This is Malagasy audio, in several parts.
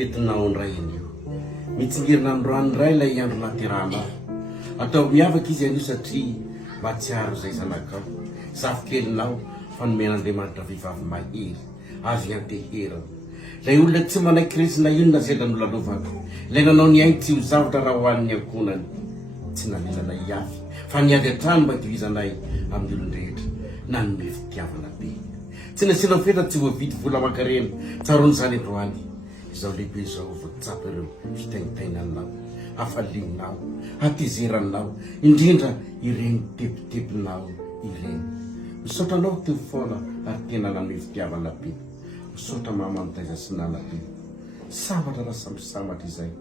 fetinao indray anio mitsingirina androany indray ilay andro naterana atao miavaka izy anio satria matsiaro zay zanakao zafikelinao fanomen'Andriamanitra vehivavy mahery azo ianteherana lay olona tsy manay kristina inona zay lanolalovako ilay nanao ny ainy tsy ho zavatra raha hoan'ny ankonany tsy nanenana iafy fa niady an-trano mba itohizanay amin'ny olon-drehetra nanome fitiavana be tsy nasina feta tsy voavidy vola aman-karena tsaroany zany androany izao lehibe zao voatsapa ireo fitainitainanao hafalinao hatezeranao indrindra ireny tepitepinao ireny misaotranao teo foana ary tena nanome fitiavana be misaotra mahamantaiza sy nanabe sambatra raha sambisamatra izay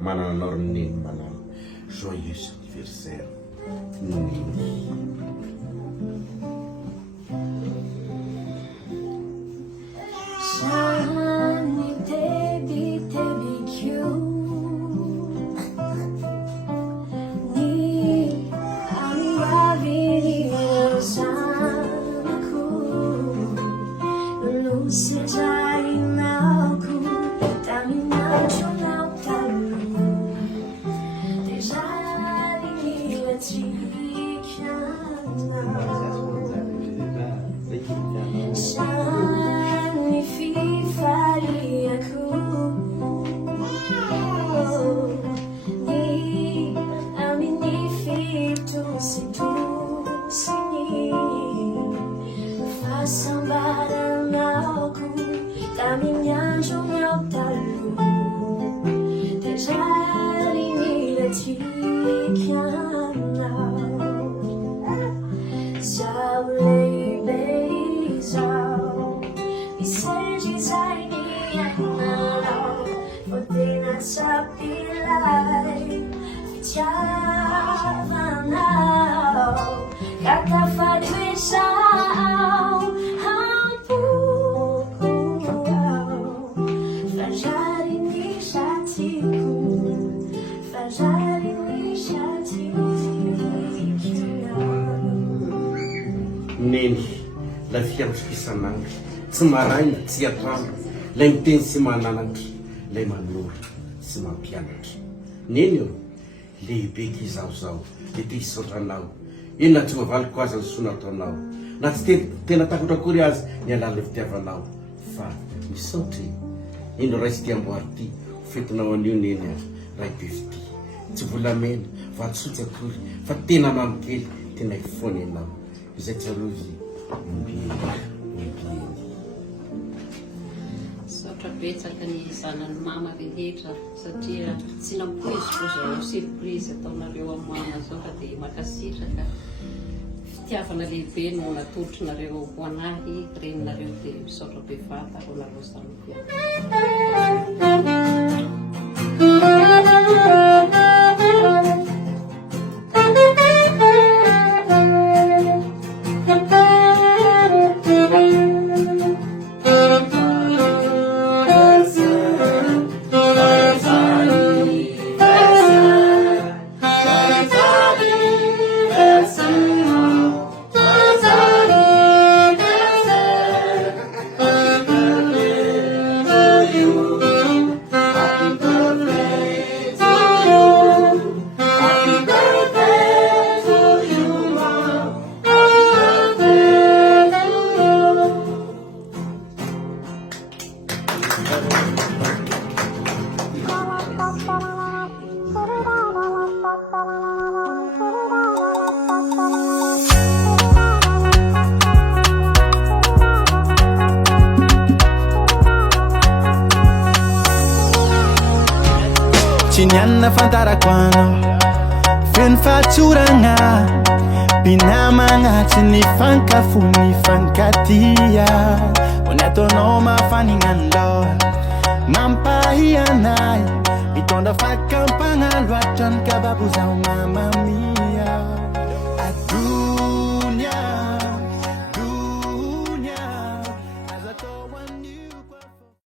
manana anao ry Neny malala joyeux anniversaire Neny. Zanany tebitebikio ny amiraviny zanako no sezarinako taminatronao taloha dia zary Zanany fifaliako ny amin'ny fitositosiny hasambaran'ako tamin'ny andronao taloha dia zary milatikanao zao lehibe izao misendry zay ny ainao vao tena sapilay fitiavanao ka tafatoezao hampoko ao fazary ny satiko fazary ny satiko Neny la fiarotsy isan'andro tsy maraina tsy atoandro lay miteny sy mananatra lay manora sy mampianatra Neny io lehibe kizaozao dia te hisaotranao eny na tsy voavaliko azy ny soa nataonao na tsy tena takotra akory azy ny alala fitiavanao fa misaotry ino raisy ty amboary ty fetinao anio Neny ray be fity tsy volamena vatsotsy akory fa tena mamikely tena hifoana ianao izay tsarovy mbieny saotra betsaka ny zanany mama rehetra satria tsy nampoizy ko zao surprise ataonareo amana zao ka dia makasitraka fitiavana lehibe no natolotrareo ho anahy reninareo dia misaotra be vata ro nareo Cinyanna fantarako anao feno fahatsoragna binamagna tsy ny fankafo ny fankatia ho ny ataonao mafanignany loha mampahianay mitondra fakampagna loatra ny kababozao